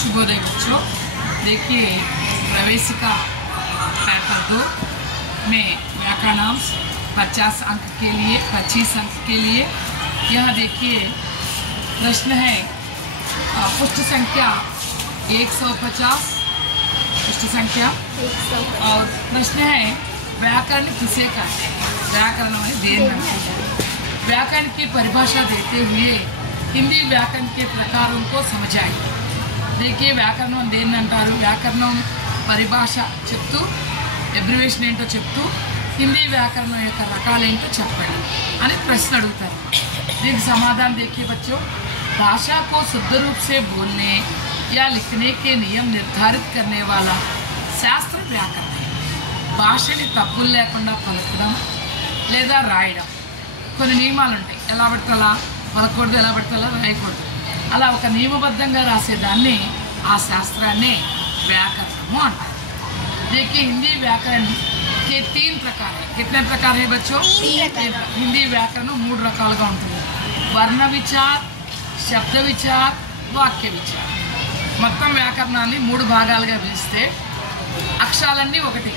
शुभोदय बच्चों। देखिए प्रवेशिका पेपर 2 में व्याकरणांश 50 अंक के लिए 25 अंक के लिए यहाँ देखिए प्रश्न है पृष्ठ संख्या 150 पृष्ठ संख्या और प्रश्न है व्याकरण किसे कहते हैं। व्याकरण में देन व्याकरण की परिभाषा देते हुए हिंदी व्याकरण के प्रकारों को समझाइए। देखिए व्याकरण देन अंटाరు వ్యాకరణం పరిభాష చెప్తూ అబ్రివేషన్ ఏంటో చెప్తూ हिंदी व्याकरण యొక్క రకాలు ఏంటో చెప్పండి అని ప్రశ్న అడుగుతారు। దీనికి సమాధానం देखिए बच्चों, भाषा को शुद्ध रूप से बोलने या लिखने के नियम निर्धारित करने वाला శాస్త్ర వ్యాకరణం। భాషని తప్పులు లేకుండా పలకడం లేదా రాయడం కొన్ని నియమాలు ఉంటాయి। ఎలా పడితే అలా పలకూడదు, ఎలా పడితే అలా రాయకూడదు। అలా ఒక నియమబద్ధంగా రాసేదాన్ని ఆ శాస్త్రాన్ని వ్యాకరణము అంటారు। देखिए हिंदी व्याकरण के 3 प्रकार है। कितने प्रकार है बच्चों? 3 हिंदी व्याकरण 3 రకాలుగా ఉంటుంది। వర్ణ విచార్, శబ్ద విచార్, వాక్య విచార్। మొత్తం వ్యాకరణాన్ని 3 భాగాలుగా విభజిస్తే అక్షరాలన్నీ ఒకటి,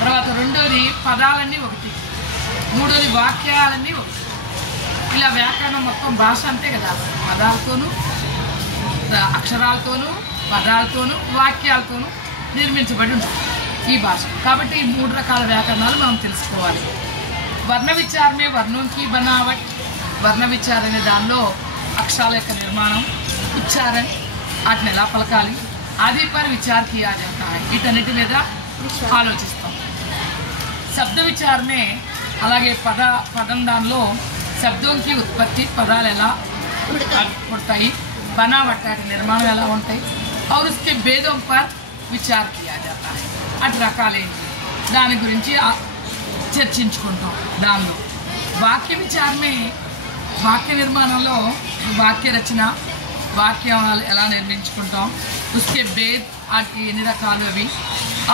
తర్వాత రెండోది పదాలన్నీ ఒకటి, మూడోది వాక్యాలన్నీ ఒకటి। ఇలా వ్యాకరణం మొత్తం భాష అంతే కదా, పదాలతోనూ అక్షరాలతోనూ పదాలతోనూ వాక్యాలతోనూ నిర్మించబడి ఉంటుంది ఈ భాష। కాబట్టి ఈ 3 రకాల వ్యాకరణాలు మనం తెలుసుకోవాలి। వర్ణ విచార్ में वर्णों की बनावट, వర్ణ విచార్ అనే దానిలో అక్షరాల యొక్క నిర్మాణం, ఉచ్చారణ, వాటిని ఎలా పలకాలి, ఆది పర్ విచార్ किया जाता है। వీటన్నిటి మీద ఆలోచిస్తాం। శబ్ద విచార్ में అలాగే పదం దానిలో శబ్దం की उत्पत्ति, పదాలు ఎలా పుడతాయి, बनावट వాటి నిర్మాణం ఎలా ఉంటాయి, और उसके भेदों पर विचार किया जाता है। అటు రకాలేంటి దాని గురించి చర్చించుకుంటాం। దానిలో వాక్య విచారమే వాక్య నిర్మాణంలో వాక్య రచన, వాక్యాలు ఎలా నిర్మించుకుంటాం, उसके भेद వాటి ఎన్ని రకాలు అవి,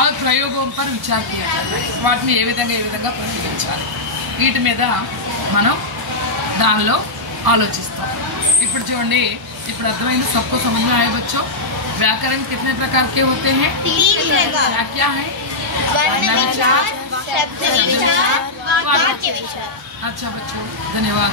ఆ ప్రయోగం పర్ విచార్ किया जाता है। వాటిని ఏ విధంగా ప్రయోగించాలి, వీటి మీద మనం దానిలో ఆలోచిస్తాం। ఇప్పుడు చూడండి, ఇప్పుడు అర్థమైంది सबको समझ में आया बच्चों। व्याकरण कितने प्रकार के होते हैं? 3 प्रकार। क्या है? वर्ण विचार, शब्द विचार, वाक्य विचार। अच्छा बच्चों, धन्यवाद।